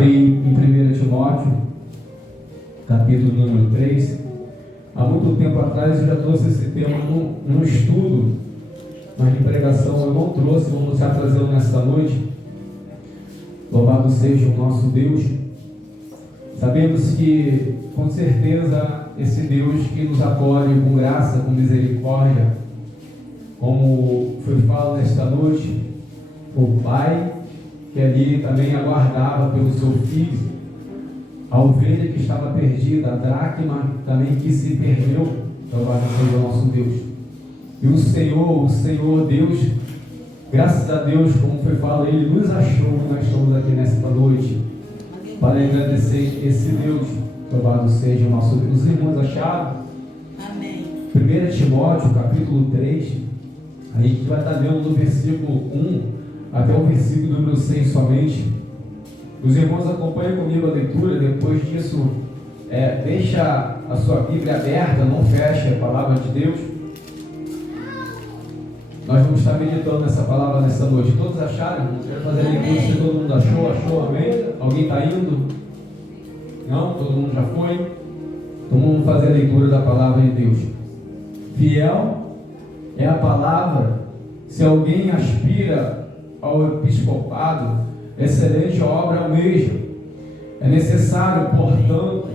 Em 1 Timóteo, capítulo número 3, há muito tempo atrás eu já trouxe esse tema num estudo, mas de pregação eu não trouxe, vamos estar trazendo nesta noite. Louvado seja o nosso Deus. Sabemos que, com certeza, esse Deus que nos acolhe com graça, com misericórdia, como foi falado nesta noite, o Pai, que ali também aguardava pelo seu filho, a ovelha que estava perdida, a dracma também que se perdeu, louvado seja o nosso Deus. E o Senhor Deus, graças a Deus, como foi falado, Ele nos achou, nós estamos aqui nesta noite, para agradecer esse Deus, louvado seja o nosso Deus. Os irmãos acharam? Amém. 1 Timóteo, capítulo 3, a gente vai estar lendo do versículo 1 até o versículo número 6 somente. Os irmãos acompanhem comigo a leitura. Depois disso, deixa a sua Bíblia aberta, não feche a palavra de Deus. Nós vamos estar meditando nessa palavra nessa noite. Todos acharam? Quero fazer a leitura se todo mundo achou, amém? Alguém está indo? Não? Todo mundo já foi? Então vamos fazer a leitura da palavra de Deus. Fiel é a palavra. Se alguém aspira ao episcopado, excelente obra almeja. É necessário, portanto,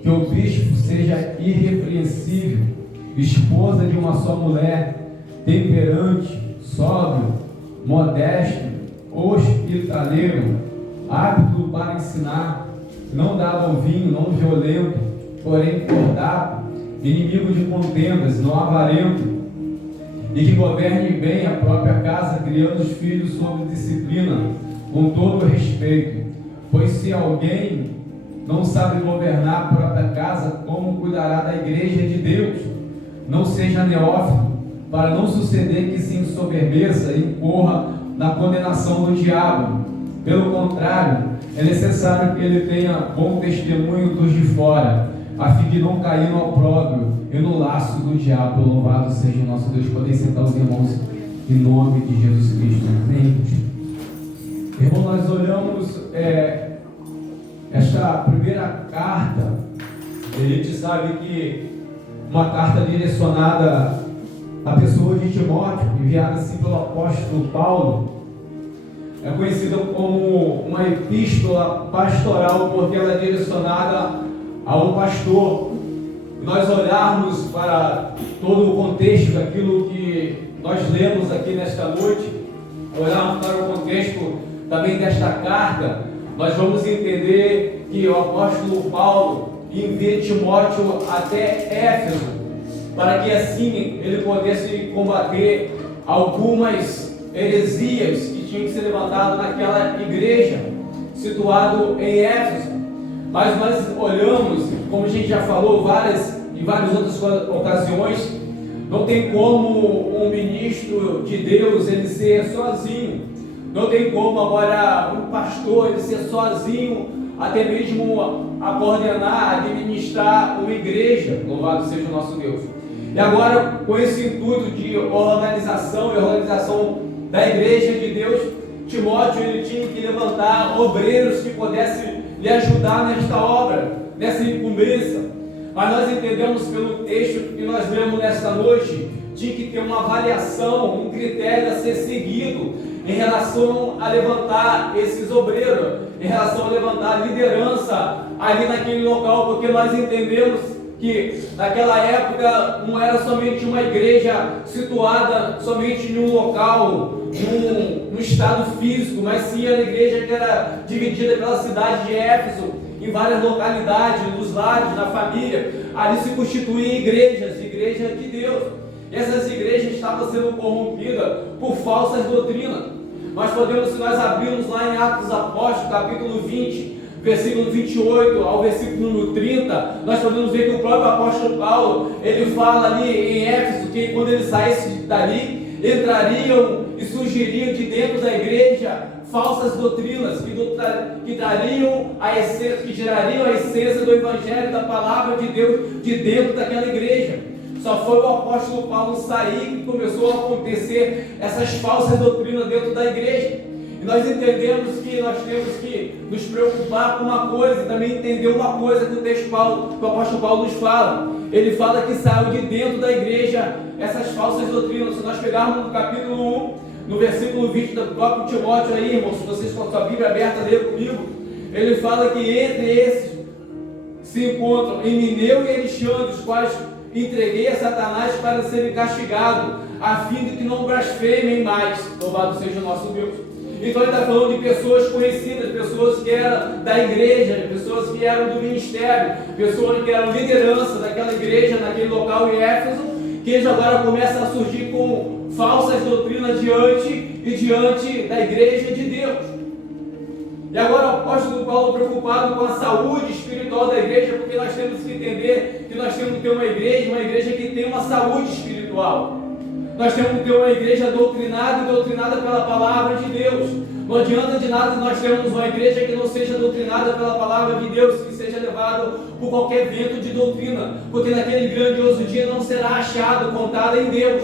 que o bispo seja irrepreensível, esposa de uma só mulher, temperante, sóbrio, modesto, hospitaleiro, apto para ensinar, não dado ao vinho, não violento, porém cordato, inimigo de contendas, não avarento, e que governe bem a própria casa, criando os filhos sob disciplina, com todo o respeito. Pois se alguém não sabe governar a própria casa, como cuidará da igreja de Deus? Não seja neófito, para não suceder que se ensoberbeça e incorra na condenação do diabo. Pelo contrário, é necessário que ele tenha bom testemunho dos de fora, a fim de não cair no opróbrio e no laço do diabo. Louvado seja o nosso Deus. Podem sentar os irmãos em nome de Jesus Cristo. Amém. Irmão, nós olhamos esta primeira carta. A gente sabe que uma carta direcionada à pessoa de Timóteo, enviada assim pelo apóstolo Paulo, é conhecida como uma epístola pastoral, porque ela é direcionada a um pastor. Nós olharmos para todo o contexto daquilo que nós lemos aqui nesta noite, olharmos para o contexto também desta carta, nós vamos entender que o apóstolo Paulo envia Timóteo até Éfeso, para que assim ele pudesse combater algumas heresias que tinham que ser levantadas naquela igreja situado em Éfeso. Mas nós olhamos, como a gente já falou em várias outras ocasiões, não tem como um ministro de Deus ele ser sozinho, não tem como agora um pastor ele ser sozinho, até mesmo a coordenar, administrar uma igreja. Louvado seja o nosso Deus. E agora, com esse intuito de organização e organização da igreja de Deus, Timóteo ele tinha que levantar obreiros que pudessem lhe ajudar nesta obra, nessa incumbência. Mas nós entendemos pelo texto que nós lemos nesta noite, tinha que ter uma avaliação, um critério a ser seguido em relação a levantar esses obreiros, em relação a levantar a liderança ali naquele local, porque nós entendemos que naquela época não era somente uma igreja situada somente em um local, num estado físico, mas sim era uma igreja que era dividida pela cidade de Éfeso, em várias localidades, nos lares, na família. Ali se constituíam igrejas de Deus. E essas igrejas estavam sendo corrompidas por falsas doutrinas. Nós podemos, se nós abrirmos lá em Atos dos Apóstolos, capítulo 20, versículo 28 ao versículo número 30, nós podemos ver que o próprio apóstolo Paulo, ele fala ali em Éfeso, que quando ele saísse dali, entrariam e surgiriam de dentro da igreja falsas doutrinas que trariam a essência, que gerariam a essência do evangelho, da palavra de Deus de dentro daquela igreja. Só foi o apóstolo Paulo sair que começou a acontecer essas falsas doutrinas dentro da igreja. E nós entendemos que nós temos que nos preocupar com uma coisa, e também entender uma coisa que que o apóstolo Paulo nos fala. Ele fala que saiu de dentro da igreja essas falsas doutrinas. Se nós pegarmos no capítulo 1, no versículo 20 do próprio Timóteo aí, irmãos, se vocês com a sua Bíblia aberta, lê comigo, ele fala que entre esses se encontram Emineu e Alexandre, os quais entreguei a Satanás para serem castigados, a fim de que não blasfemem mais. Louvado seja o nosso Deus. Então ele está falando de pessoas conhecidas, pessoas que eram da igreja, pessoas que eram do ministério, pessoas que eram liderança daquela igreja, naquele local em Éfeso, que eles agora começam a surgir com falsas doutrinas diante da igreja de Deus. E agora o apóstolo Paulo preocupado com a saúde espiritual da igreja, porque nós temos que entender que nós temos que ter uma igreja que tem uma saúde espiritual. Nós temos que ter uma igreja doutrinada e doutrinada pela palavra de Deus. Não adianta de nada nós termos uma igreja que não seja doutrinada pela palavra de Deus, que seja levado por qualquer vento de doutrina, porque naquele grandioso dia não será achado, contada em Deus.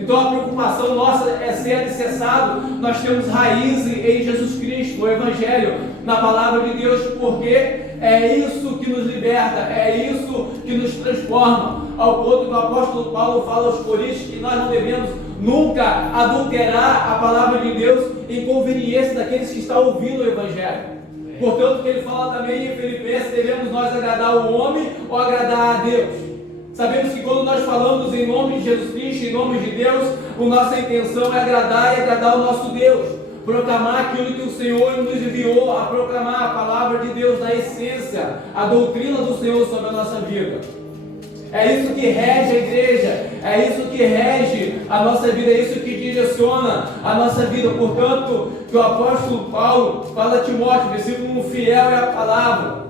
Então a preocupação nossa é ser alicerçado. Nós temos raízes em Jesus Cristo, no Evangelho, na palavra de Deus, porque é isso que nos liberta, é isso que nos transforma, ao ponto que o apóstolo Paulo fala aos Coríntios que nós não devemos nunca adulterar a palavra de Deus em conveniência daqueles que estão ouvindo o Evangelho. Portanto, que ele fala também em Filipenses, devemos nós agradar o homem ou agradar a Deus? Sabemos que quando nós falamos em nome de Jesus Cristo, em nome de Deus, a nossa intenção é agradar e agradar o nosso Deus, proclamar aquilo que o Senhor nos enviou a proclamar, a palavra de Deus na essência, a doutrina do Senhor sobre a nossa vida. É isso que rege a igreja, é isso que rege a nossa vida, é isso que direciona a nossa vida. Portanto, que o apóstolo Paulo fala a Timóteo, versículo 1, fiel é a palavra,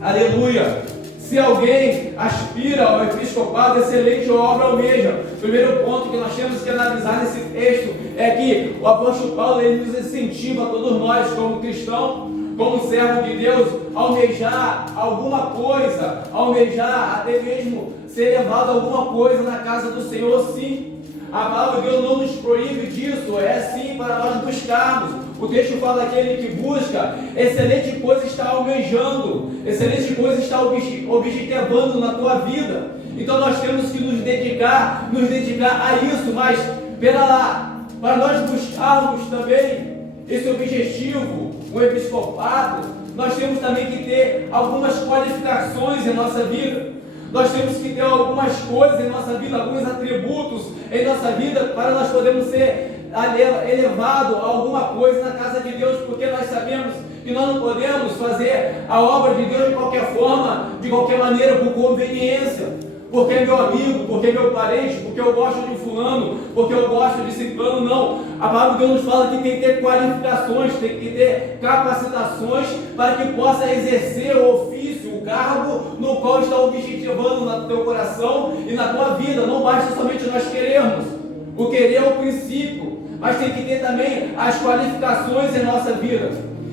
aleluia. Se alguém aspira ao episcopado, excelente obra almeja. Primeiro ponto que nós temos que analisar nesse texto é que o apóstolo Paulo ele nos incentiva a todos nós, como cristãos, como servo de Deus, a almejar alguma coisa, almejar até mesmo ser levado a alguma coisa na casa do Senhor, sim. A palavra de Deus não nos proíbe disso, é sim para nós buscarmos. O texto fala que aquele que busca, excelente coisa está almejando, excelente coisa está objetivando na tua vida. Então nós temos que nos dedicar a isso, mas pera lá, para nós buscarmos também esse objetivo, o episcopado, nós temos também que ter algumas qualificações em nossa vida. Nós temos que ter algumas coisas em nossa vida, alguns atributos em nossa vida, para nós podermos ser elevados a alguma coisa na casa de Deus, porque nós sabemos que nós não podemos fazer a obra de Deus de qualquer forma, de qualquer maneira, por conveniência, porque é meu amigo, porque é meu parente, porque eu gosto de fulano, porque eu gosto de ciclano, não. A palavra de Deus nos fala que tem que ter qualificações, tem que ter capacitações para que possa exercer o ofício, o cargo no qual está objetivando no teu coração e na tua vida. Não basta somente nós querermos, o querer é o princípio, mas tem que ter também as qualificações em nossa vida.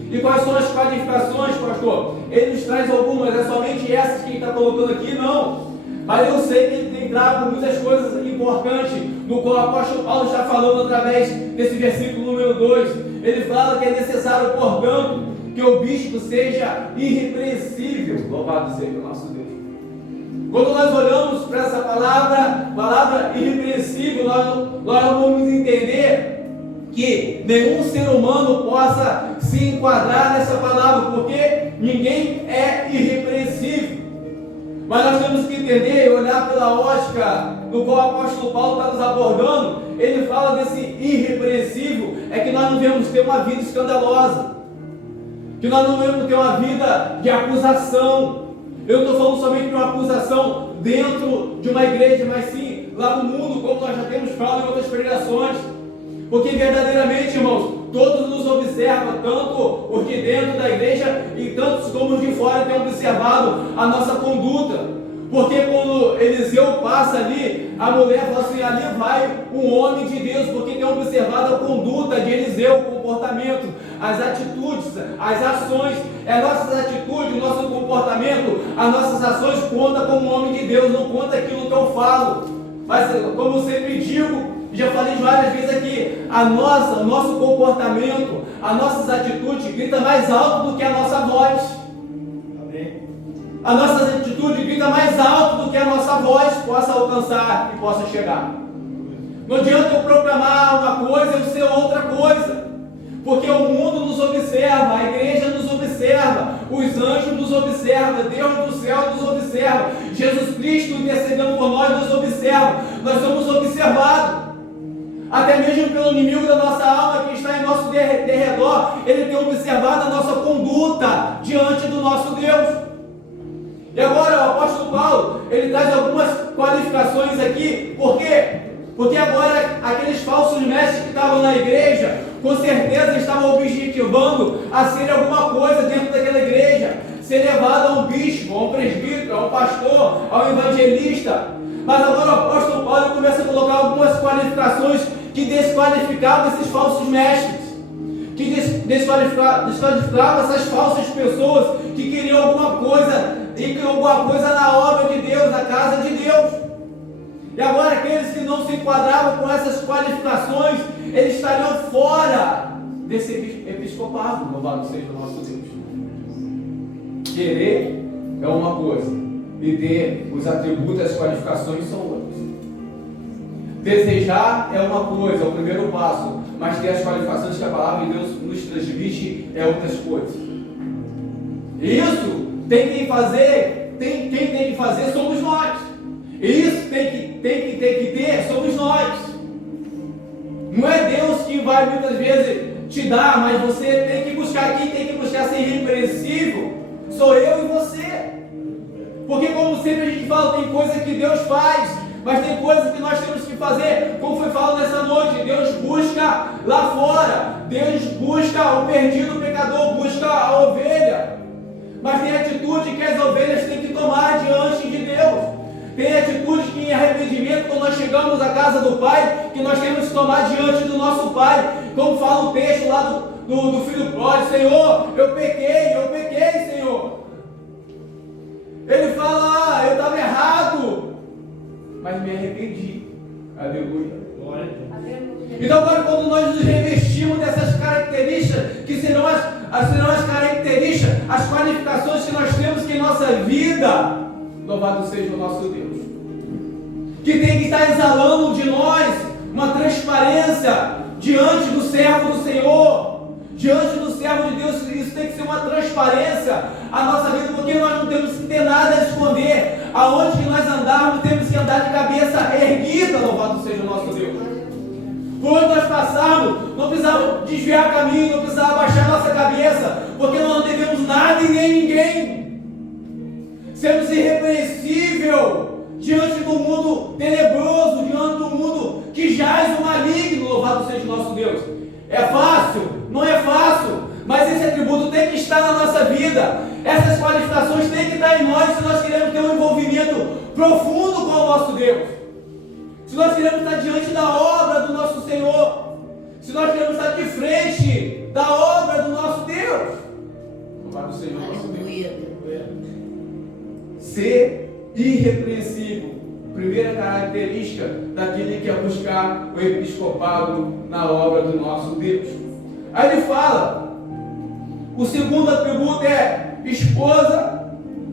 E quais são as qualificações, pastor? Ele nos traz algumas, é somente essas que ele está colocando aqui? Não. Mas eu sei que ele tem trago muitas coisas importantes, no qual o apóstolo Paulo está falando através desse versículo número 2. Ele fala que é necessário, portanto, que o bispo seja irrepreensível. Louvado seja o nosso Deus. Quando nós olhamos para essa palavra irrepreensível, nós vamos entender que nenhum ser humano possa se enquadrar nessa palavra, porque ninguém é irrepreensível. Mas nós temos que entender e olhar pela ótica do qual o apóstolo Paulo está nos abordando. Ele fala desse irrepreensível, é que nós não devemos ter uma vida escandalosa, que nós não devemos ter uma vida de acusação. Eu não estou falando somente de uma acusação dentro de uma igreja, mas sim lá no mundo, como nós já temos falado em outras pregações. Porque verdadeiramente, irmãos, todos nos observam, tanto os de dentro da igreja e tantos como os de fora têm observado a nossa conduta. Porque quando Eliseu passa ali, a mulher fala assim, ali vai um homem de Deus, porque tem observado a conduta de Eliseu, o comportamento, as atitudes, as ações. É nossas atitudes, o nosso comportamento, as nossas ações conta como um homem de Deus, não conta aquilo que eu falo. Mas como eu sempre digo, Já falei várias vezes aqui, o nosso comportamento, as nossas atitudes grita mais alto do que a nossa voz. Amém. A nossa atitude grita mais alto do que a nossa voz possa alcançar e possa chegar. Não adianta eu proclamar uma coisa e eu ser outra coisa. Porque o mundo nos observa, a igreja nos observa, os anjos nos observam, Deus do céu nos observa, Jesus Cristo intercedendo por nós nos observa, nós somos observados, até mesmo pelo inimigo da nossa alma que está em nosso derredor, ele tem observado a nossa conduta diante do nosso Deus. E agora o apóstolo Paulo, ele traz algumas qualificações aqui, por quê? Porque agora aqueles falsos mestres que estavam na igreja, com certeza estavam objetivando a ser alguma coisa dentro daquela igreja, ser levado a um bispo, a um presbítero, a um pastor, a um evangelista. Mas agora o apóstolo Paulo começa a colocar algumas qualificações que desqualificavam esses falsos mestres, que desqualificavam essas falsas pessoas que queriam alguma coisa, e queriam alguma coisa na obra de Deus, na casa de Deus. E agora aqueles que não se enquadravam com essas qualificações, eles estariam fora desse episcopado. Louvado seja o nosso Deus. Querer é uma coisa, e ter os atributos, as qualificações são outras. Desejar é uma coisa, é o primeiro passo, mas ter as qualificações que a palavra de Deus nos transmite é outras coisas. E isso quem tem que fazer somos nós. E isso tem que ter somos nós. Não é Deus que vai muitas vezes te dar, mas você tem que buscar, quem tem que buscar ser irrepreensível sou eu e você. Porque como sempre a gente fala, tem coisa que Deus faz, mas tem coisa que nós temos que fazer, como foi falado nessa noite. Deus busca lá fora, Deus busca o perdido, o pecador, busca a ovelha, mas tem atitude que as ovelhas têm que tomar diante de Deus. Tem atitude que em arrependimento, quando nós chegamos à casa do Pai, que nós temos que tomar diante do nosso Pai, como fala o texto lá do filho pródigo: Senhor, eu pequei, Senhor. Ele fala: eu estava errado, mas me arrependi. Aleluia. Então agora, quando nós nos revestimos dessas características, que serão as características, as qualificações que nós temos que em nossa vida, louvado seja o nosso Deus, que tem que estar exalando de nós uma transparência diante do servo do Senhor, diante do servo de Deus. Isso tem que ser uma transparência a nossa vida, porque nós não temos que ter nada a esconder. Aonde que nós andarmos, temos que andar de cabeça erguida, louvado seja o nosso Deus. Por onde nós passarmos, não precisamos desviar caminho, não precisamos abaixar nossa cabeça, porque nós não devemos nada e nem ninguém. Sermos irrepreensível diante do mundo tenebroso, diante do mundo que jaz o maligno, louvado seja o nosso Deus. É fácil? Não é fácil, mas esse atributo tem que estar na nossa vida. Essas qualificações têm que estar em nós se nós queremos ter um envolvimento profundo com o nosso Deus. Se nós queremos estar diante da obra do nosso Senhor, se nós queremos estar de frente da obra do nosso Deus, louvado seja o nosso Deus. Ser irrepreensível, primeira característica daquele que quer buscar o episcopado na obra do nosso Deus. Aí ele fala, o segundo atributo é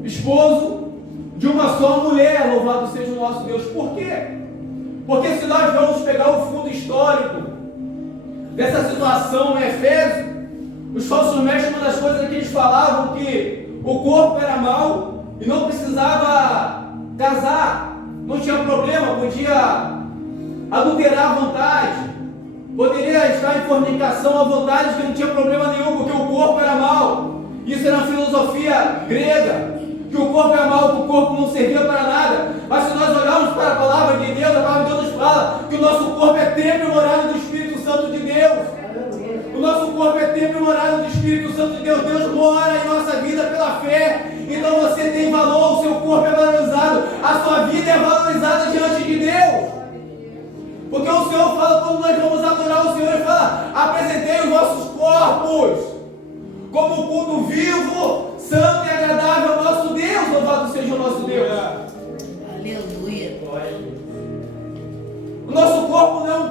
esposo de uma só mulher, louvado seja o nosso Deus. Por quê? Porque se nós vamos pegar o fundo histórico dessa situação em Efésios, os falsos mestres, uma das coisas que eles falavam, que o corpo era mau e não precisava casar, não tinha problema, podia adulterar à vontade, poderia estar em fornicação à vontade, que não tinha problema nenhum, porque o corpo era mau. Isso era uma filosofia grega, que o corpo era mau, que o corpo não servia para nada. Mas se nós olharmos para a palavra de Deus, a palavra de Deus nos fala que o nosso corpo é templo e morada do Espírito Santo de Deus. O nosso corpo é templo e morada do Espírito Santo de Deus. Deus mora em nossa vida pela fé. Então você tem valor, o seu corpo é valorizado, a sua vida é valorizada diante de Deus. Porque o Senhor fala, quando nós vamos adorar o Senhor, Ele fala: apresentei os vossos corpos como culto vivo, santo e agradável ao nosso Deus. Louvado seja o nosso Deus. Aleluia. O nosso corpo não é um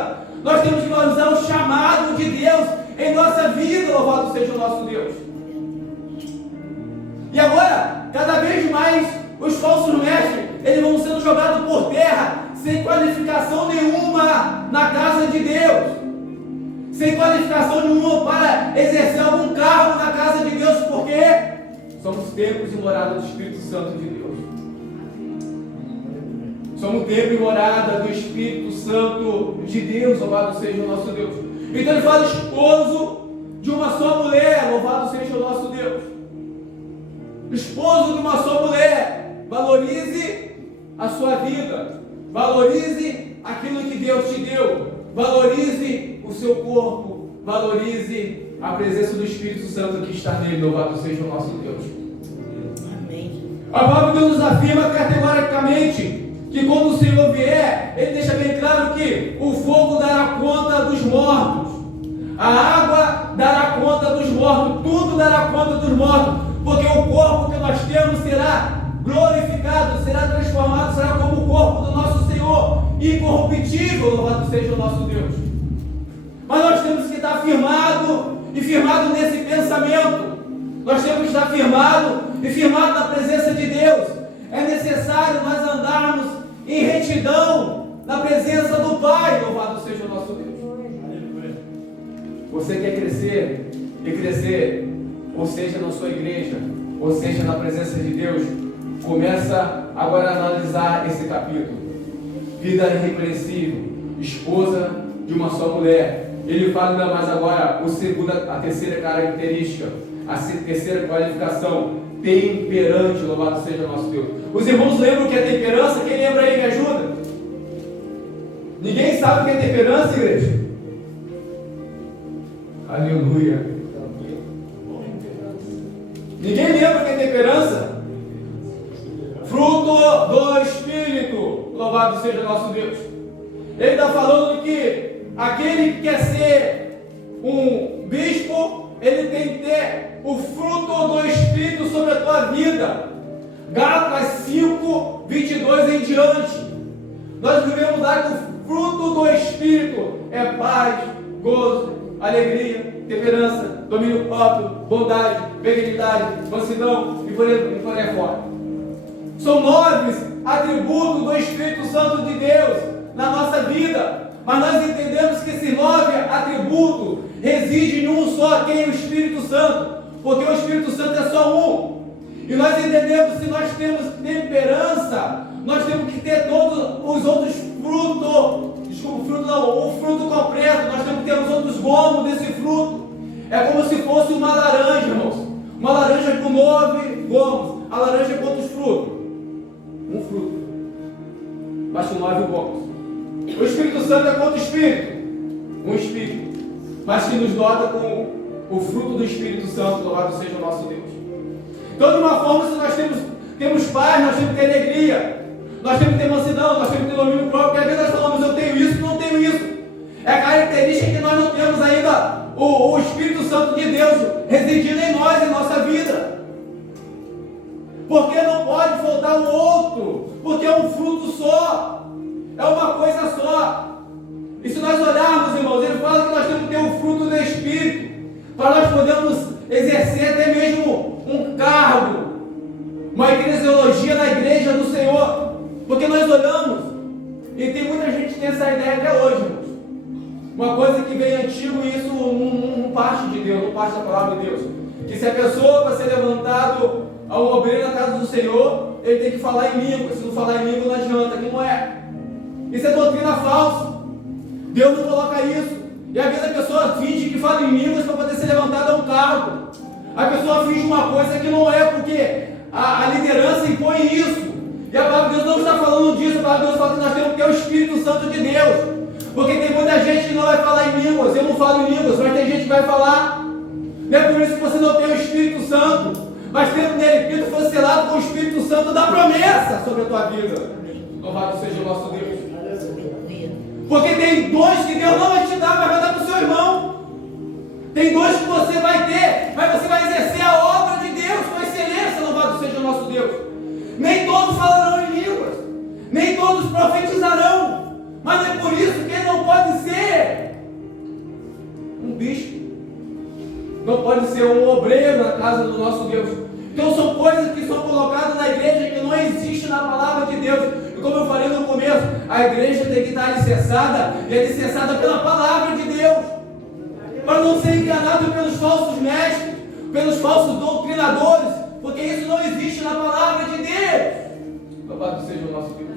vida. Nós temos que valorizar o chamado de Deus em nossa vida, louvado seja o nosso Deus. E agora, cada vez mais, os falsos mestres, eles vão sendo jogados por terra, sem qualificação nenhuma na casa de Deus, sem qualificação nenhuma para exercer algum cargo na casa de Deus, porque somos templos e morada do Espírito Santo de Deus. Somos templo e morada do Espírito Santo de Deus, louvado seja o nosso Deus. Então ele fala esposo de uma só mulher, louvado seja o nosso Deus. Esposo de uma só mulher, valorize a sua vida, valorize aquilo que Deus te deu, valorize o seu corpo, valorize a presença do Espírito Santo que está nele, louvado seja o nosso Deus. Amém. A palavra de Deus nos afirma categoricamente que quando o Senhor vier, Ele deixa bem claro que o fogo dará conta dos mortos, a água dará conta dos mortos, tudo dará conta dos mortos, porque o corpo que nós temos será glorificado, será transformado, será como o corpo do nosso Senhor, incorruptível, louvado seja o nosso Deus. Mas nós temos que estar firmado nesse pensamento, nós temos que estar firmado na presença de Deus. É necessário nós andarmos em retidão na presença do Pai, louvado seja o nosso Deus. Você quer crescer e crescer, ou seja na sua igreja, ou seja na presença de Deus, começa agora a analisar esse capítulo. Vida irrepreensível, esposa de uma só mulher. Ele fala ainda mais agora a terceira característica, a terceira qualificação, temperante, louvado seja o nosso Deus. Os irmãos lembram o que é temperança? Quem lembra aí, me ajuda? Ninguém sabe o que é temperança, igreja? Aleluia. Ninguém lembra o que é temperança? Fruto do Espírito, louvado seja o nosso Deus. Ele está falando que aquele que quer ser um bispo, ele tem que ter o fruto do Espírito sobre a tua vida. Gálatas 5, 22 em diante. Nós devemos dar que o fruto do Espírito é paz, gozo, alegria, temperança, domínio próprio, bondade, benignidade, mansidão e por aí fora. São 9 atributos do Espírito Santo de Deus na nossa vida. Mas nós entendemos que esses 9 atributos residem em um só, quem é o Espírito Santo. Porque o Espírito Santo é só um. E nós entendemos que se nós temos temperança, nós temos que ter todos os outros frutos. Desculpa, o fruto completo. Nós temos que ter os outros gomos desse fruto. É como se fosse uma laranja, irmãos. Uma laranja com 9 gomos. A laranja é quantos frutos? Um fruto. Mas com 9 gomos. O Espírito Santo é quanto espírito? Um espírito. Mas que nos dota com o fruto do Espírito Santo, louvado seja o nosso Deus. Então, de uma forma, se nós temos paz, nós temos que ter alegria, nós temos que ter mansidão, nós temos que ter domínio próprio, porque às vezes nós falamos, eu tenho isso, não tenho isso. É a característica que nós não temos ainda o Espírito Santo de Deus residindo em nós, em nossa vida. Porque não pode faltar o outro, porque é um fruto só, é uma coisa só. E se nós olharmos, irmãos, ele fala que nós temos que ter o fruto do Espírito, para nós podermos exercer até mesmo um cargo, uma eclesiologia na igreja do Senhor. Porque nós olhamos, e tem muita gente que tem essa ideia até hoje, irmãos. Uma coisa que vem antigo, e isso não parte de Deus, não parte da palavra de Deus. Que se a pessoa vai ser levantado a um obreiro na casa do Senhor, ele tem que falar em língua. Se não falar em língua, não adianta, que não é. Isso é doutrina falsa. Deus não coloca isso. E às vezes a pessoa finge que fala em línguas para poder ser levantada a um cargo. A pessoa finge uma coisa que não é, porque a liderança impõe isso. E a palavra de Deus não está falando disso. A palavra de Deus fala que nós temos que ter o Espírito Santo de Deus. Porque tem muita gente que não vai falar em línguas. Eu não falo em línguas, mas tem gente que vai falar. Não é por isso que você não tem o Espírito Santo. Mas tendo nele Cristo foi selado com o Espírito Santo da promessa sobre a tua vida. Louvado seja o nosso Deus. Porque tem dons que Deus não vai te dar, mas vai dar para o seu irmão. Tem dons que você vai ter, mas você vai exercer a obra de Deus com excelência, louvado seja o nosso Deus. Nem todos falarão em línguas, nem todos profetizarão, mas é por isso que ele não pode ser não pode ser um obreiro na casa do nosso Deus. Então são coisas que são colocadas na igreja que não existem na palavra de Deus. E como eu falei no começo, a igreja tem que estar alicerçada, e alicerçada pela palavra de Deus, para não ser enganado pelos falsos mestres, pelos falsos doutrinadores, porque isso não existe na palavra de Deus. Louvado seja o nosso Deus.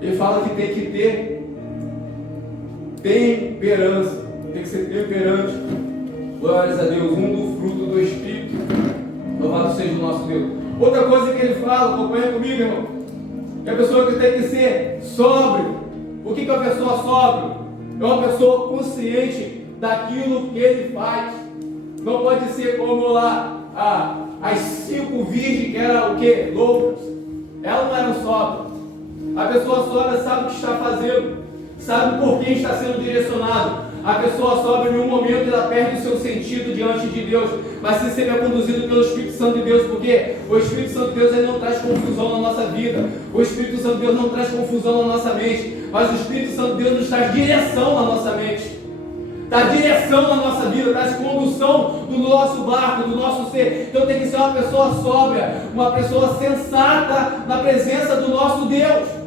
Ele fala que tem que ter temperança, tem que ser temperante. Glórias a Deus, do fruto do Espírito. Louvado seja o nosso Deus. Outra coisa que ele fala, acompanha comigo, irmão, que a pessoa que tem que ser sóbrio. O que é uma pessoa sóbrio? É uma pessoa consciente daquilo que ele faz. Não pode ser como lá as 5 virgens que eram o quê? Loucas. Elas não eram sóbrias. A pessoa sóbria sabe o que está fazendo, sabe por quem está sendo direcionado. A pessoa sóbria, em um momento, ela perde o seu sentido diante de Deus, mas se sempre é conduzido pelo Espírito Santo de Deus, porque o Espírito Santo de Deus ele não traz confusão na nossa vida, o Espírito Santo de Deus não traz confusão na nossa mente, mas o Espírito Santo de Deus nos traz direção na nossa mente, dá direção na nossa vida, traz condução do nosso barco, do nosso ser. Então tem que ser uma pessoa sóbria, uma pessoa sensata na presença do nosso Deus,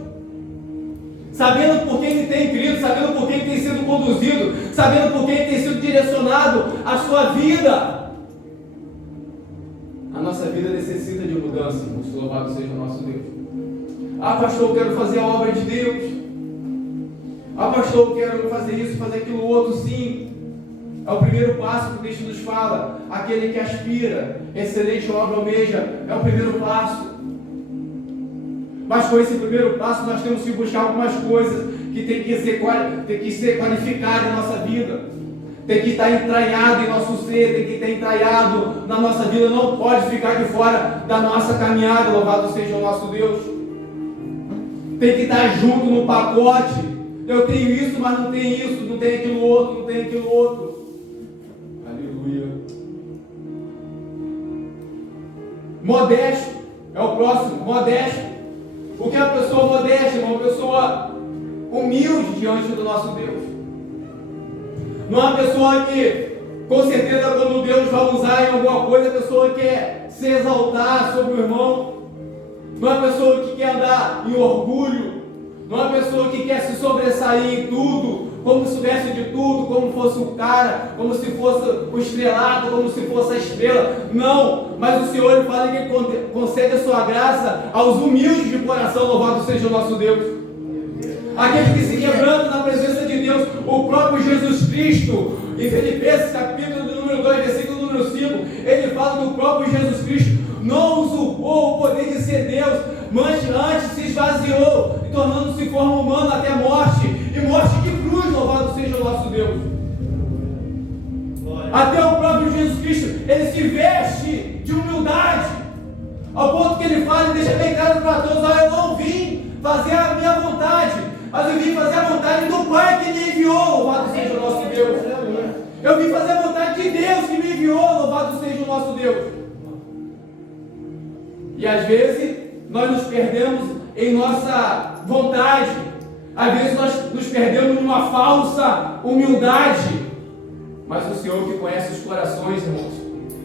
sabendo por quem ele tem crido, sabendo por quem ele tem sido conduzido, sabendo por quem ele tem sido direcionado a sua vida. A nossa vida necessita de mudança, irmãos. Louvado seja o nosso Deus. Ah, pastor, eu quero fazer a obra de Deus. Ah, pastor, eu quero fazer isso, fazer aquilo outro. Sim, é o primeiro passo que o texto nos fala. Aquele que aspira, excelente obra almeja, é o primeiro passo. Mas com esse primeiro passo nós temos que buscar algumas coisas que tem que ser qualificado em nossa vida, tem que estar entranhado em nosso ser, tem que estar entranhado na nossa vida, não pode ficar de fora da nossa caminhada. Louvado seja o nosso Deus. Tem que estar junto no pacote. Eu tenho isso, mas não tenho isso, não tenho aquilo outro, não tenho aquilo outro. Aleluia. Modesto é o próximo, modesto. O que é uma pessoa modesta, uma pessoa humilde diante do nosso Deus. Não é uma pessoa que, com certeza, quando Deus vai usar em alguma coisa, a pessoa quer se exaltar sobre o irmão. Não é uma pessoa que quer andar em orgulho. Não é uma pessoa que quer se sobressair em tudo, como se soubesse de tudo, como fosse o cara, como se fosse o estrelado, como se fosse a estrela. Não, mas o Senhor ele fala que ele concede a sua graça aos humildes de coração. Louvado seja o nosso Deus. Aquele que se quebranta na presença de Deus, o próprio Jesus Cristo, em Filipenses capítulo número 2, versículo número 5, ele fala que o próprio Jesus Cristo não usurpou o poder de ser Deus, mas antes se esvaziou, tornando-se forma humana até a morte, e morte de cruz. Louvado seja o nosso Deus. Até o próprio Jesus Cristo, ele se veste de humildade, ao ponto que ele fala e deixa bem claro para todos: eu não vim fazer a minha vontade, mas eu vim fazer a vontade do Pai que me enviou. Louvado seja o nosso Deus. Eu vim fazer a vontade de Deus que me enviou. Louvado seja o nosso Deus. E às vezes nós nos perdemos em nossa vontade, às vezes nós nos perdemos numa falsa humildade, mas o Senhor que conhece os corações, irmãos,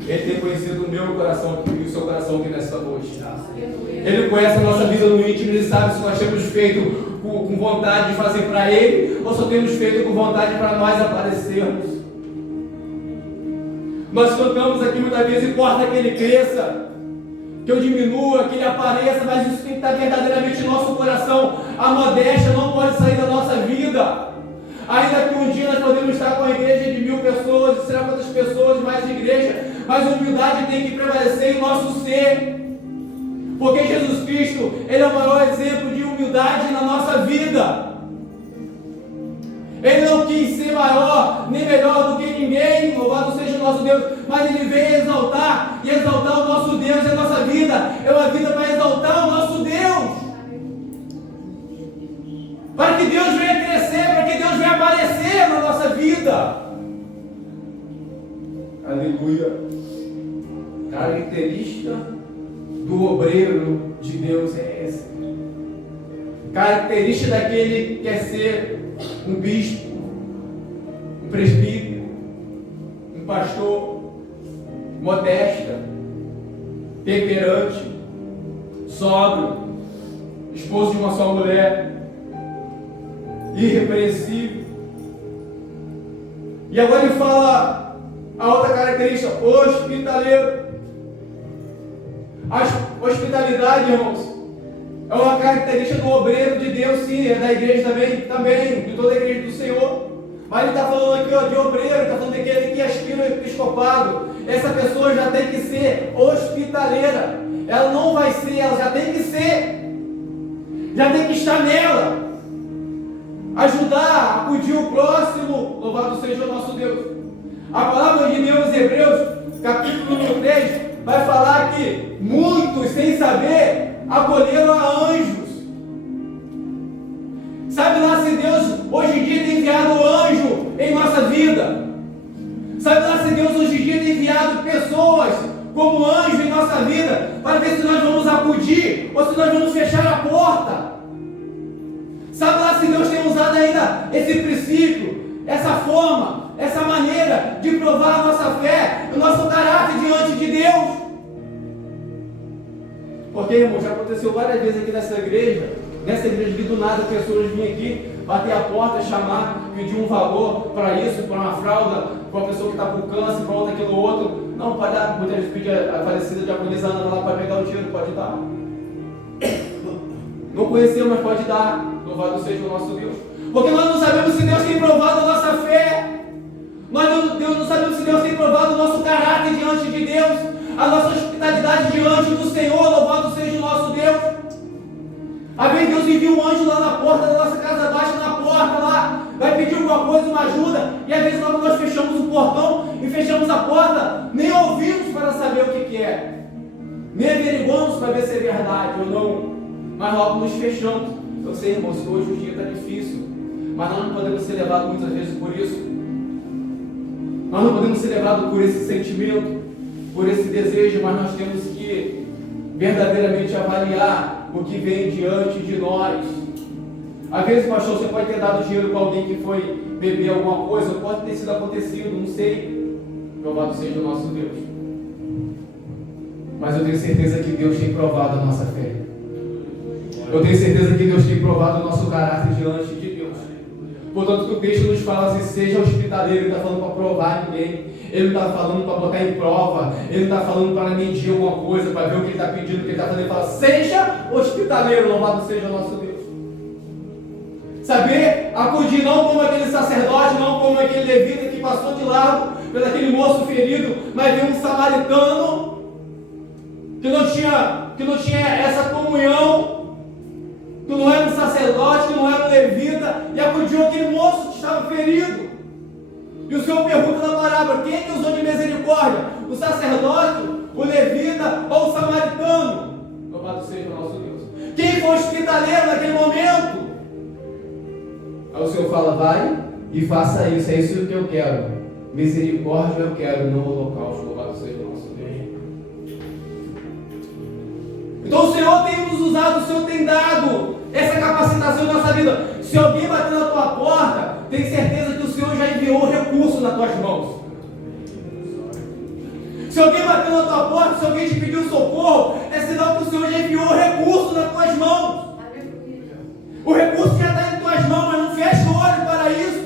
Ele tem conhecido o meu coração aqui e o seu coração aqui nesta noite. Ele conhece a nossa vida no íntimo, Ele sabe se nós temos feito com vontade de fazer para Ele, ou só temos feito com vontade para nós aparecermos. Nós cantamos aqui muitas vezes: importa que Ele cresça, que eu diminua, que ele apareça, mas isso tem que estar verdadeiramente em nosso coração. A modéstia não pode sair da nossa vida. Ainda que um dia nós podemos estar com a igreja de 1000 pessoas, de será quantas pessoas, mais de igreja, mas a humildade tem que prevalecer em nosso ser. Porque Jesus Cristo, Ele é o maior exemplo de humildade na nossa vida. Ele não quis ser maior nem melhor do que ninguém, louvado seja o nosso Deus, mas Ele veio exaltar, e exaltar o nosso Deus. E a nossa vida é uma vida para exaltar o nosso Deus, para que Deus venha crescer, para que Deus venha aparecer na nossa vida. Aleluia. Característica do obreiro de Deus é essa. Característica daquele que quer ser um bispo, um presbítero, um pastor, modesta, temperante, sóbrio, esposo de uma só mulher, irrepreensível. E agora ele fala a outra característica, hospitaleiro. A hospitalidade, irmãos, é uma característica do obreiro de Deus, sim, é da igreja também, de toda a igreja do Senhor. Mas ele está falando aqui, ó, de obreiro, ele está falando daquele que aspira o episcopado. Essa pessoa já tem que ser hospitaleira. Ela não vai ser, ela já tem que ser. Já tem que estar nela. Ajudar, acudir o próximo. Louvado seja o nosso Deus. A palavra de Deus, Hebreus, capítulo número 3, vai falar que muitos, sem saber, acolheram a anjos. Sabe lá se Deus hoje em dia tem enviado anjo em nossa vida? Sabe lá se Deus hoje em dia tem enviado pessoas como anjo em nossa vida para ver se nós vamos acudir ou se nós vamos fechar a porta? Sabe lá se Deus tem usado ainda esse princípio, essa forma, essa maneira de provar a nossa fé, o nosso caráter diante de Deus? Porque, irmão, já aconteceu várias vezes aqui nessa igreja que do nada pessoas vinham aqui, bater a porta, chamar, pedir um valor para isso, para uma fralda, para uma pessoa que está com câncer, para outra, aquilo, outro. Não, pode dar, muitas vezes pedir a falecida diaconisa Ana lá para pegar o dinheiro, pode dar. Não conheceu, mas pode dar. Louvado seja o nosso Deus. Porque nós não sabemos se Deus tem provado a nossa fé. Nós não sabemos se Deus tem provado o nosso caráter diante de Deus, a nossa hospitalidade diante do Senhor. Louvado seja o nosso Deus. Às vezes Deus envia um anjo lá na porta da nossa casa, baixa na porta lá, vai pedir alguma coisa, uma ajuda, e às vezes logo nós fechamos o portão e fechamos a porta, nem ouvimos para saber o que é, nem averiguamos para ver se é verdade ou não, mas logo nos fechamos. Eu sei, irmãos, que hoje o dia está difícil, mas nós não podemos ser levados muitas vezes por isso. Nós não podemos ser levados por esse sentimento, por esse desejo, mas nós temos que verdadeiramente avaliar o que vem diante de nós. Às vezes, pastor, você pode ter dado dinheiro para alguém que foi beber alguma coisa, pode ter sido acontecido, não sei. Louvado seja o nosso Deus. Mas eu tenho certeza que Deus tem provado a nossa fé. Eu tenho certeza que Deus tem provado o nosso caráter diante de Deus. Portanto, que o texto nos fala assim, seja hospitaleiro. Ele está falando para provar ninguém. Ele não está falando para botar em prova. Ele não está falando para medir alguma coisa, para ver o que ele está pedindo, o que ele está fazendo. Ele fala, seja hospitaleiro, louvado seja o nosso Deus. Saber acudir não como aquele sacerdote, não como aquele levita que passou de lado pelo aquele moço ferido, mas veio um samaritano que não tinha essa comunhão, que não era um sacerdote, que não era um levita, e acudiu aquele moço que estava ferido. E o Senhor pergunta na parábola, quem é que usou de misericórdia? O sacerdote, o levita ou o samaritano? Louvado seja o nosso Deus. Quem foi hospitaleiro naquele momento? Aí o Senhor fala, vai e faça isso, é isso que eu quero. Misericórdia eu quero, não holocausto. Louvado seja o nosso Deus. Então o Senhor tem nos usado, o Senhor tem dado essa capacitação em nossa vida. Se alguém bater na tua porta, tem certeza que o Senhor já enviou o recurso nas tuas mãos. Se alguém bater na tua porta, se alguém te pediu socorro, é sinal que o Senhor já enviou o recurso nas tuas mãos. O recurso já está em tuas mãos, mas não fecha o olho para isso.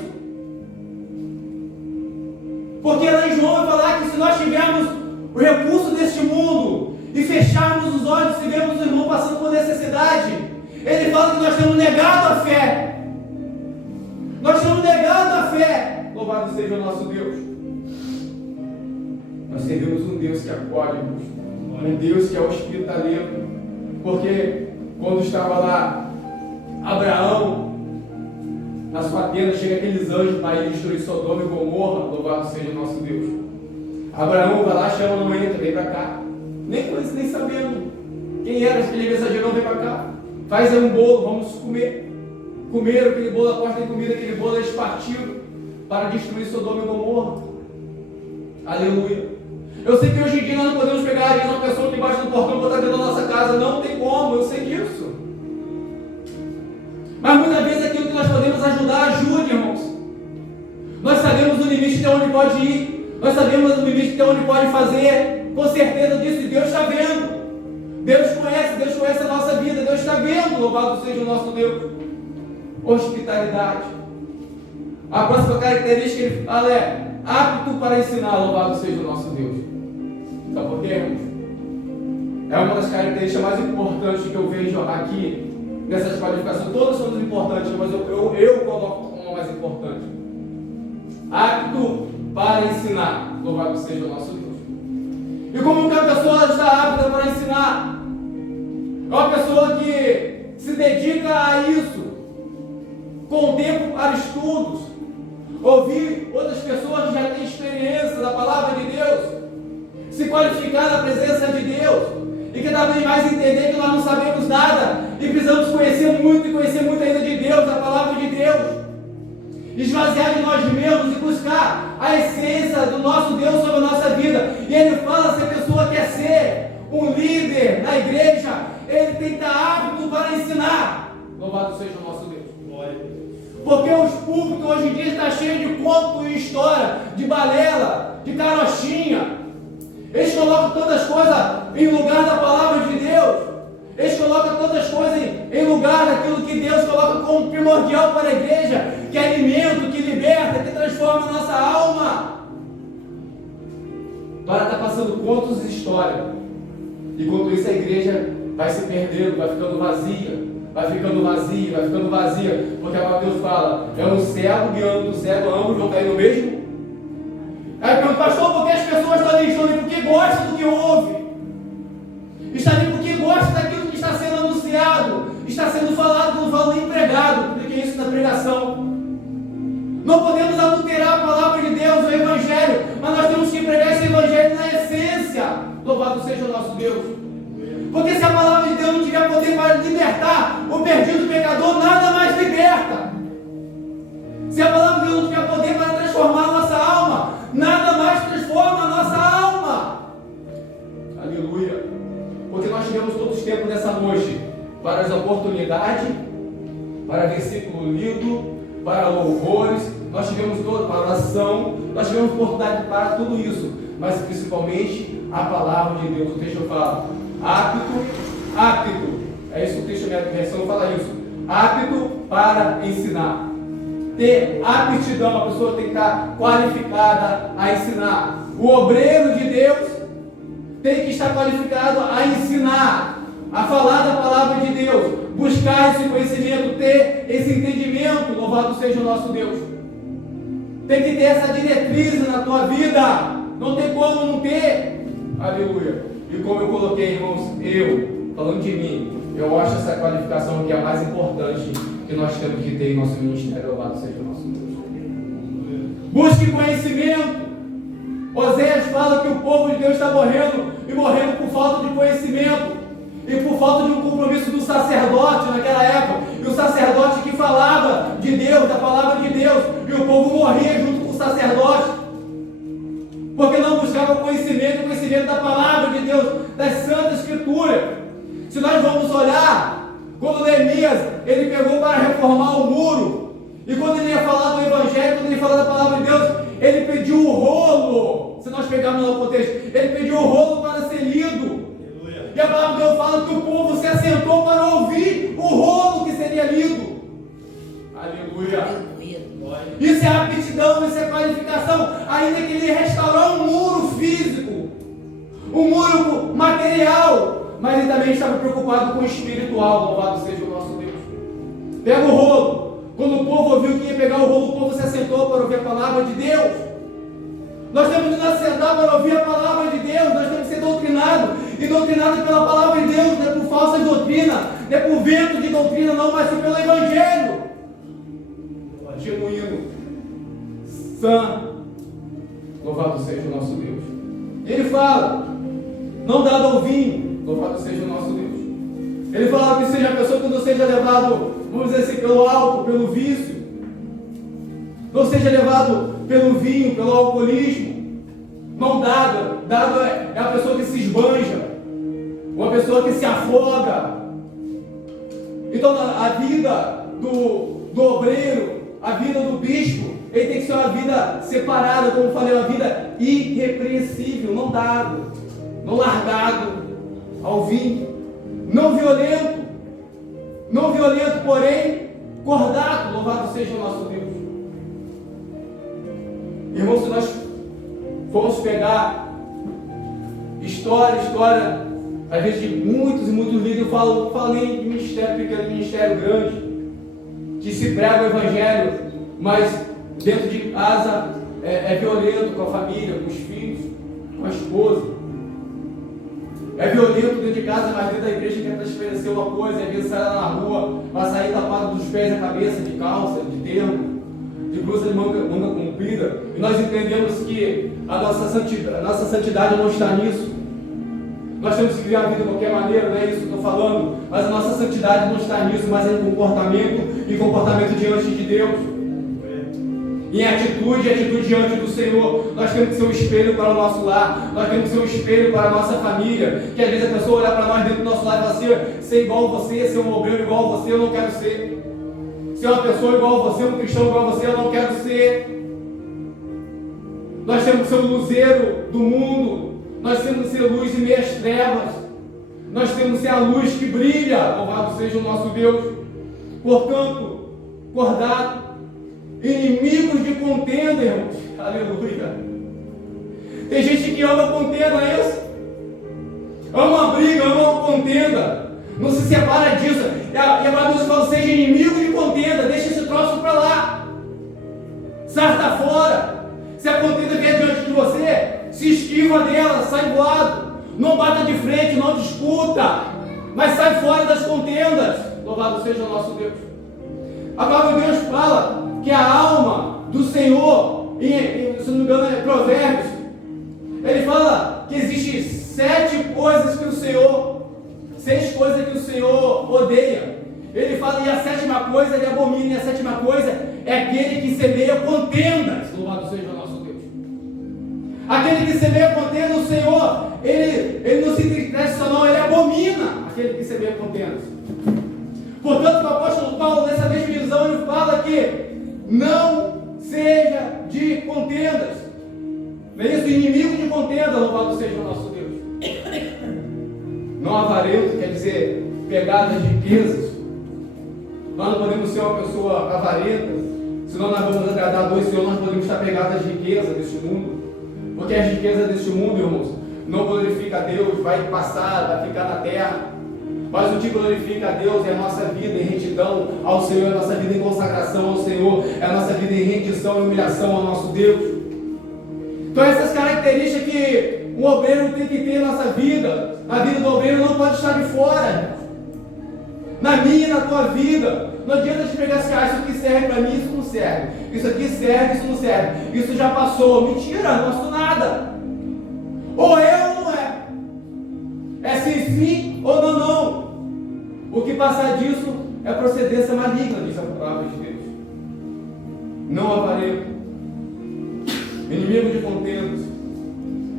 Porque lá em João vai falar que se nós tivermos o recurso deste mundo e fecharmos os olhos e vemos o irmão passando por necessidade, ele fala que nós temos negado a fé. Nós temos negado a fé. Louvado seja o nosso Deus. Nós servimos um Deus que acolhe, um Deus que é hospitaleiro. Porque quando estava lá Abraão, na sua tenda, chega aqueles anjos para ir destruir Sodoma e Gomorra. Louvado seja o nosso Deus. Abraão vai lá, chama, não entra, vem para cá. Nem conhece, nem sabendo quem era aquele mensageiro, vem para cá. Faz aí um bolo, vamos comer. Comeram aquele bolo, após ter comido aquele bolo, eles partiram para destruir Sodoma e Gomorra. Aleluia. Eu sei que hoje em dia nós não podemos pegar ali uma pessoa que bate no portão e botar dentro da nossa casa. Não tem como, eu sei disso. Mas muitas vezes aquilo que nós podemos ajudar, ajude, irmãos. Nós sabemos o limite de onde pode ir. Nós sabemos o limite até onde pode fazer. Com certeza disso, Deus está vendo. Deus conhece a nossa vida, Deus está vendo. Louvado seja o nosso Deus. Hospitalidade. A próxima característica que ele fala é apto para ensinar. Louvado seja o nosso Deus. Sabe por quê, irmãos? É uma das características mais importantes que eu vejo aqui nessas qualificações. Todas são importantes, mas eu coloco como a mais importante. Apto para ensinar. Louvado seja o nosso Deus. E como que a pessoa está apta para ensinar? É uma pessoa que se dedica a isso, com tempo para estudos, ouvir outras pessoas que já têm experiência da palavra de Deus, se qualificar na presença de Deus, e que cada vez mais entender que nós não sabemos nada e precisamos conhecer muito ainda de Deus, da palavra de Deus. Esvaziar de nós mesmos e buscar a essência do nosso Deus sobre a nossa vida. E ele fala: se a pessoa quer ser um líder na igreja, ele tem que estar apto para ensinar. Louvado seja o nosso Deus. Porque os púlpitos hoje em dia estão cheios de conto e história, de balela, de carochinha. Eles colocam tantas coisas em lugar da palavra de Deus. Eles colocam tantas coisas em lugar daquilo que Deus coloca como primordial para a igreja, que é alimento, que liberta, que transforma a nossa alma. Para estar passando contos e história. E quando isso a igreja vai se perdendo, vai ficando vazia, porque a Deus fala, é um cego guiando o cego, ambos vão cair no mesmo. Aí pergunta: pastor, por que as pessoas estão ali? Estão ali porque gostam do que ouve. Está ali porque gosta daquilo que está sendo anunciado, está sendo falado, não falo nem pregado, porque é isso na pregação. Não podemos adulterar a palavra de Deus, o Evangelho, mas nós temos que pregar esse Evangelho na essência. Louvado seja o nosso Deus. Porque se a palavra de Deus não tiver poder para libertar o perdido pecador, nada mais liberta. Se a palavra de Deus não tiver poder para transformar a nossa alma, nada mais transforma a nossa alma. Aleluia. Porque nós tivemos todos os tempos nessa noite para as oportunidades, para versículo lido, para louvores, nós tivemos todo para oração, nós tivemos oportunidade para tudo isso, mas principalmente a palavra de Deus. O texto fala, apto, é isso que o texto da minha versão fala isso, apto para ensinar. Ter aptidão, a pessoa tem que estar qualificada a ensinar. O obreiro de Deus tem que estar qualificado a ensinar, a falar da palavra de Deus, buscar esse conhecimento, ter esse entendimento. Louvado seja o nosso Deus. Tem que ter essa diretriz na tua vida, não tem como não ter. Aleluia. E como eu coloquei, irmãos, falando de mim, eu acho essa qualificação que é a mais importante que nós temos que ter em nosso ministério. Louvado seja o nosso Deus. Busque conhecimento. Oséias fala que o povo de Deus está morrendo, e morrendo por falta de conhecimento, e por falta de um compromisso do sacerdote naquela época, e o sacerdote que falava de Deus, da palavra de Deus, e o povo morria junto com o sacerdote, porque não buscava o conhecimento da palavra de Deus, das santas escrituras. Se nós vamos olhar, quando Neemias, ele pegou para reformar o muro, e quando ele ia falar do evangelho, quando ele ia falar da palavra de Deus, ele pediu o rolo. Se nós pegarmos no contexto, ele pediu o rolo para ser lido. Aleluia. E a palavra de Deus fala que o povo se assentou para ouvir o rolo que seria lido. Aleluia. Isso é aptidão, isso é qualificação. Ainda que ele restaurou um muro físico, um muro material, mas ele também estava preocupado com o espiritual. Louvado seja o nosso Deus. Pega o rolo. Quando o povo ouviu que ia pegar o rolo, o povo se assentou para ouvir a palavra de Deus. Nós temos que nos assentar para ouvir a palavra de Deus. Nós temos que ser doutrinados, e doutrinados pela palavra de Deus, não é por falsas doutrinas, não é por vento de doutrina, não, mas sim pelo Evangelho genuíno, sã. Louvado seja o nosso Deus. Ele fala, não dado ao vinho. Louvado seja o nosso Deus. Ele fala que seja a pessoa que não seja levado, vamos dizer assim, pelo álcool, pelo vício, não seja levado pelo vinho, pelo alcoolismo. Não dado é a pessoa que se esbanja, uma pessoa que se afoga. Então a vida do obreiro, a vida do bispo, ele tem que ser uma vida separada, como eu falei, uma vida irrepreensível, não dado, não largado ao vinho, não violento, porém cordato, louvado seja o nosso Deus. Irmãos, se nós formos pegar história, às vezes de muitos e muitos líderes, eu falo nem de ministério pequeno, de ministério grande, que se prega o evangelho, mas dentro de casa é violento com a família, com os filhos, com a esposa. É violento dentro de casa, mas dentro da igreja tenta esclarecer uma coisa, às vezes sai lá na rua, vai sair tapado dos pés à cabeça, de calça, de terno, de blusa de manga comprida, e nós entendemos que a nossa santidade não está nisso. Nós temos que viver a vida de qualquer maneira, não é isso que eu estou falando, mas a nossa santidade não está nisso, mas é em comportamento diante de Deus, em atitude diante do Senhor. Nós temos que ser um espelho para o nosso lar, nós temos que ser um espelho para a nossa família, que às vezes a pessoa olhar para nós dentro do nosso lar e falar assim: ser igual a você, ser um obreiro igual a você, eu não quero ser. Ser uma pessoa igual a você, um cristão igual a você, eu não quero ser. Nós temos que ser o luzeiro do mundo, nós temos que ser luz em meias trevas, nós temos que ser a luz que brilha, louvado seja o nosso Deus. Portanto, cordato, inimigos de contenda, irmãos, aleluia. Tem gente que ama contenda, não é isso? Ama a briga, ama a contenda, não se separa disso. E a Bíblia fala: seja inimigo de contenda, deixa esse troço para lá, sarta fora. Se a contenda vier diante de você, se esquiva dela, sai voado, não bata de frente, não disputa, mas sai fora das contendas, louvado seja o nosso Deus. A palavra de Deus fala que a alma do Senhor, se não me engano é Provérbios, ele fala que existe 6 coisas que o Senhor odeia. Ele fala, e a 7ª coisa ele abomina, e a 7ª coisa é aquele que semeia contendas, louvado seja o nosso Deus. Aquele que semeia contenda, o Senhor, ele não se entristece só não, ele abomina aquele que semeia contendas. Portanto, o apóstolo Paulo, nessa mesma visão, ele fala que não seja de contendas. Não é isso? Inimigo de contenda, louvado seja o nosso Deus. Não avarento, quer dizer, pegadas de riquezas. Nós não podemos ser uma pessoa avarenta, senão nós vamos agradar a Deus, Senhor, nós podemos estar pegados às riquezas deste mundo. Porque as riquezas deste mundo, irmãos, não glorifica a Deus, vai passar, vai ficar na terra. Mas o que glorifica a Deus é a nossa vida em retidão ao Senhor, é a nossa vida em consagração ao Senhor, é a nossa vida em rendição e humilhação ao nosso Deus. Então essas características que um obreiro tem que ter na nossa vida, a vida do obreiro não pode estar de fora. Na minha e na tua vida, não adianta te pegar assim: isso aqui serve para mim, isso não serve. Isso aqui serve, isso não serve. Isso já passou. Mentira, não gosto nada. Ou é ou não é. É sim ou não. O que passar disso é procedência maligna, diz a palavra de Deus. Não avarento, inimigo de contendas.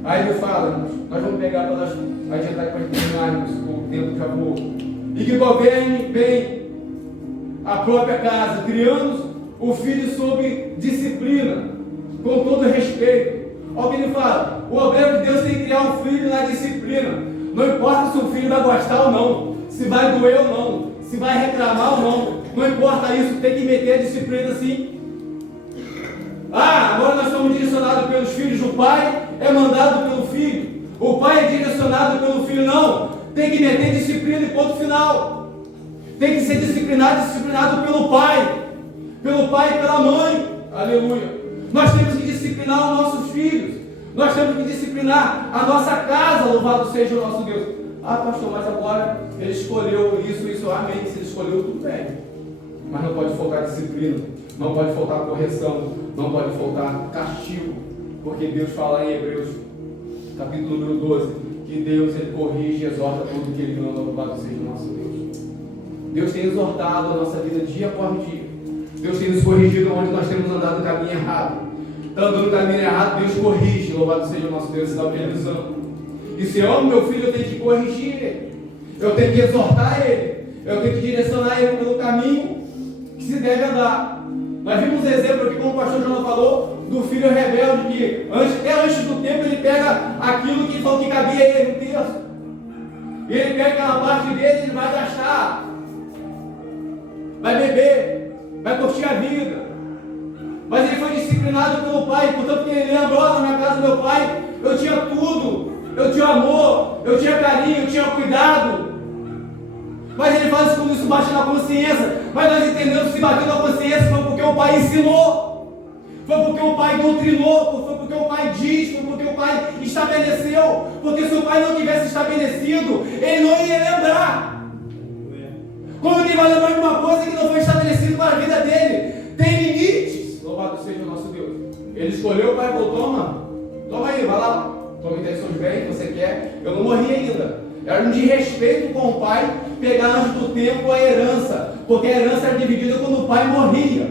Aí ele fala, nós vamos pegar todas as adiantar para terminarmos o tempo já voou. E que governe bem a própria casa, criando o filho sob disciplina, com todo respeito. Olha o que ele fala: o obreiro de Deus tem que criar um filho na disciplina. Não importa se o filho vai gostar ou não, se vai doer ou não, se vai reclamar ou não importa isso, tem que meter a disciplina sim. Agora nós somos direcionados pelos filhos, o pai é mandado pelo filho, o pai é direcionado pelo filho, não. Tem que meter disciplina e ponto final. Tem que ser disciplinado pelo pai e pela mãe. Aleluia. Nós temos que disciplinar os nossos filhos. Nós temos que disciplinar a nossa casa. Louvado seja o nosso Deus. Pastor, mas agora ele escolheu isso, amém. Se ele escolheu, tudo bem. Mas não pode faltar disciplina, não pode faltar correção, não pode faltar castigo. Porque Deus fala em Hebreus, capítulo número 12, que Deus ele corrige e exorta tudo que ele manda. Louvado seja o nosso Deus. Deus tem exortado a nossa vida dia após dia. Deus tem nos corrigido onde nós temos andado no caminho errado. Estando no caminho errado, Deus corrige. Louvado seja o nosso Deus, está organizando. E se eu amo meu filho, eu tenho que corrigir ele. Eu tenho que exortar ele. Eu tenho que direcionar ele pelo caminho que se deve andar. Nós vimos um exemplo aqui, como o pastor João falou, do filho rebelde que até antes do tempo ele pega aquilo que falou que cabia a ele, um terço. E ele pega aquela parte dele e ele vai gastar. Vai beber, vai curtir a vida. Mas ele foi disciplinado pelo pai, portanto que ele lembrou: na minha casa do meu pai, eu tinha tudo, eu tinha amor, eu tinha carinho, eu tinha cuidado. Mas ele faz isso quando isso bate na consciência. Mas nós entendemos que se bateu na consciência foi porque o pai ensinou, foi porque o pai doutrinou, foi porque o pai diz, foi porque o pai estabeleceu. Porque se o pai não tivesse estabelecido, ele não ia lembrar. Como ele vai lembrar de uma coisa que não foi estabelecida para a vida dele? Tem limites. Louvado seja o nosso Deus. Ele escolheu, o pai falou: toma aí, vai lá, toma intenções bem, que você quer. Eu não morri ainda. Era um desrespeito com o pai pegar antes do tempo a herança, porque a herança era dividida quando o pai morria.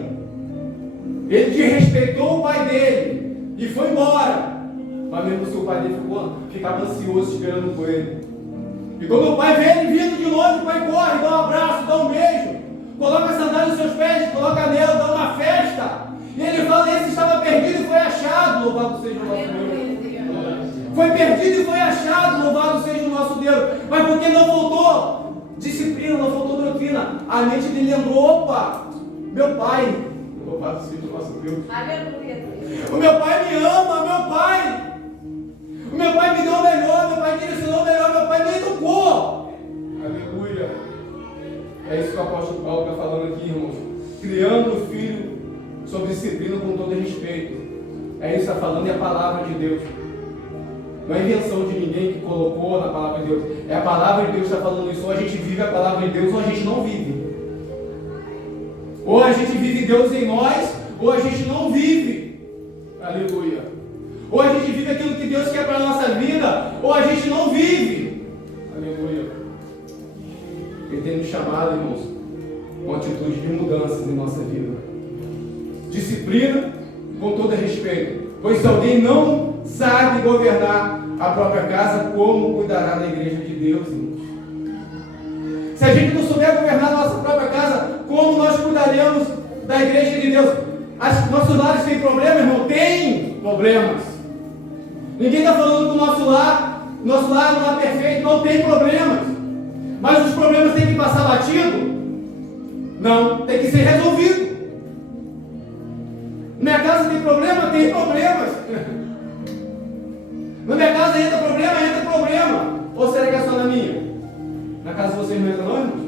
Ele desrespeitou o pai dele e foi embora. Mas mesmo se o pai dele ficava ansioso esperando por ele. E quando o pai vê ele vindo de longe, o pai corre, dá um abraço, dá um beijo, coloca a sandália nos seus pés, coloca anel, dá uma festa. E ele fala: esse estava perdido e foi achado. Louvado seja o nosso Deus. Foi perdido e foi achado, louvado seja o nosso Deus. Mas porque não faltou disciplina, não faltou doutrina, a mente dele lembrou: opa, meu pai, louvado seja o nosso Deus. Aleluia. O meu pai me ama, o meu pai me deu o melhor, meu pai direcionou o melhor, meu pai me educou. Aleluia. É isso que o apóstolo Paulo está falando aqui, irmãos. Criando o filho sob disciplina com todo respeito. É isso que está falando, é a palavra de Deus. Não é invenção de ninguém que colocou na palavra de Deus. É a palavra de Deus que está falando isso. Ou a gente vive a palavra de Deus, ou a gente não vive. Ou a gente vive Deus em nós, ou a gente não vive. Aleluia. Ou a gente vive aquilo que Deus quer para a nossa vida, ou a gente não vive. Aleluia. Ele tem nos chamado, irmãos, com atitude de mudanças em nossa vida. Disciplina com todo respeito. Pois se alguém não sabe governar a própria casa, como cuidará da igreja de Deus, irmãos? Se a gente não souber governar a nossa própria casa, como nós cuidaremos da igreja de Deus? Nossos lares têm problemas, irmão? Tem problemas. Ninguém está falando que o nosso lar não é perfeito, não tem problemas. Mas os problemas têm que passar batido? Não, tem que ser resolvido. Minha casa tem problema? Tem problemas. Na minha casa entra problema. Ou será que é só na minha? Na casa de vocês não entra não, irmãos?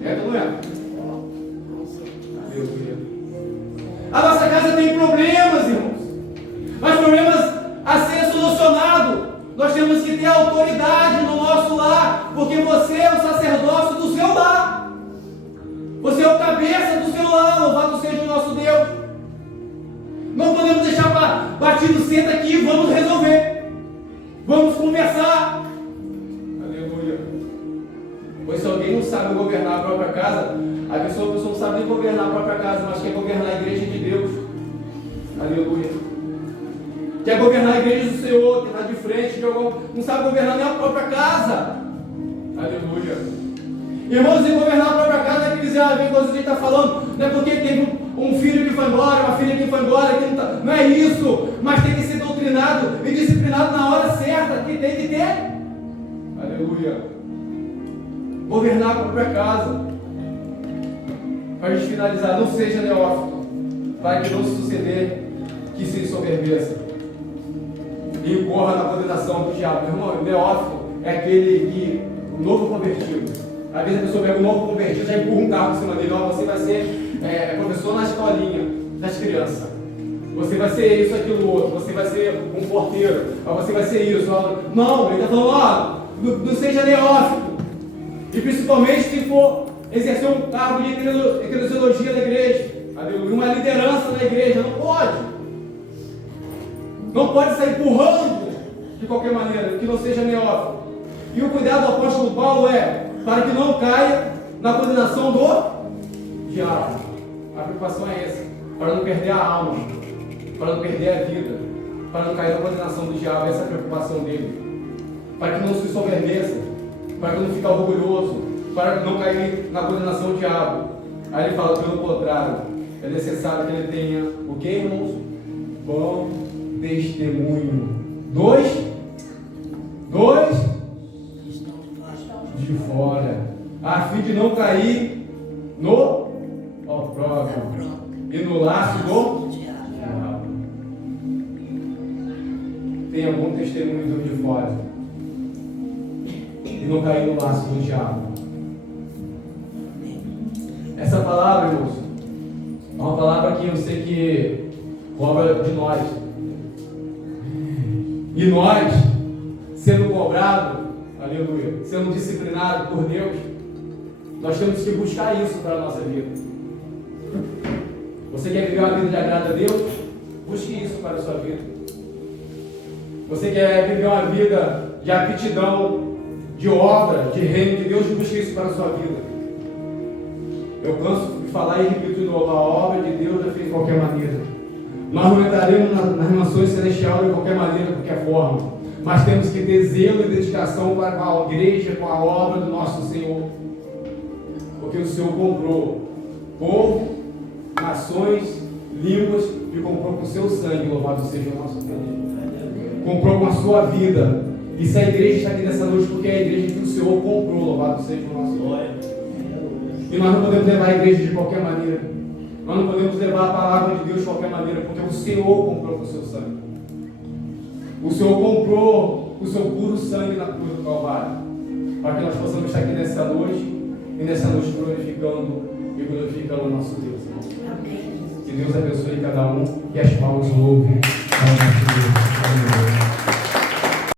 Entra ou não entra? A nossa casa tem problemas, irmãos. Mas problemas a ser solucionados. Nós temos que ter autoridade no nosso lar, porque você é o sacerdócio do seu lar. Você é o cabeça do seu lar, louvado seja o nosso Deus. Não podemos deixar batido, senta aqui, vamos resolver. Vamos conversar. Aleluia. Pois se alguém não sabe governar a própria casa, a pessoa não sabe nem governar a própria casa, mas quer governar a igreja de Deus. Aleluia. Quer governar a igreja do Senhor, que está de frente, não sabe governar nem a própria casa. Aleluia. Irmãos, em governar a própria casa é que dizer, vem coisas que a gente está falando, não é porque teve um filho que foi embora, uma filha que foi embora, que não é isso, mas tem que ser doutrinado e disciplinado na hora certa, que tem que ter. Aleluia. Governar a própria casa. Para a gente finalizar, não seja neófito, para que não se suceder que se ensoberbeça e incorra na condenação do diabo. Irmão, o neófito é aquele que, o novo convertido. Às vezes a pessoa pega um novo convertido, já empurra um carro em cima dele. Não, você vai ser professor na escolinha das crianças. Você vai ser isso, aquilo, outro. Você vai ser um porteiro. Você vai ser isso. Não, ele está falando, não seja neófito. E principalmente se for exercer um cargo de eclesiologia da igreja. Uma liderança da igreja. Não pode. Não pode sair empurrando de qualquer maneira, que não seja neófito. E o cuidado do apóstolo Paulo é para que não caia na condenação do diabo. A preocupação é essa, para não perder a alma, para não perder a vida, para não cair na condenação do diabo. Essa é a preocupação dele. Para que não se ensoberbeça, para que não fique orgulhoso, para que não cair na condenação do diabo. Aí ele fala, pelo contrário, É necessário que ele tenha o que, irmãos? Bom testemunho. Dois de fora, a fim de não cair no opróbrio e no laço do diabo. Tenha bom testemunho de fora e não cair no laço do diabo. Essa palavra, irmãos, é uma palavra que eu sei que cobra de nós. E nós, sendo cobrado, aleluia, sendo disciplinado por Deus, nós temos que buscar isso para a nossa vida. Você quer viver uma vida de agrado a Deus? Busque isso para a sua vida. Você quer viver uma vida de aptidão, de obra, de reino de Deus? Busque isso para a sua vida. Eu canso de falar e repito de novo: a obra de Deus é feita de qualquer maneira. Nós não entraremos nas mansões celestiais de qualquer maneira, de qualquer forma. Mas temos que ter zelo e dedicação para a igreja, com a obra do nosso Senhor. Porque o Senhor comprou povo, nações, línguas, e comprou com o seu sangue. Louvado seja o nosso Deus. Comprou com a sua vida. E se a igreja está aqui nessa noite, porque é a igreja que o Senhor comprou. Louvado seja o nosso Deus. E nós não podemos levar a igreja de qualquer maneira. Nós não podemos levar a palavra de Deus de qualquer maneira, porque o Senhor comprou com o seu sangue. O Senhor comprou o seu puro sangue na cruz do Calvário, para que nós possamos estar aqui nessa noite, e nessa noite glorificando o nosso Deus. Amém. Que Deus abençoe cada um, e as palmas louvem ao nosso Deus.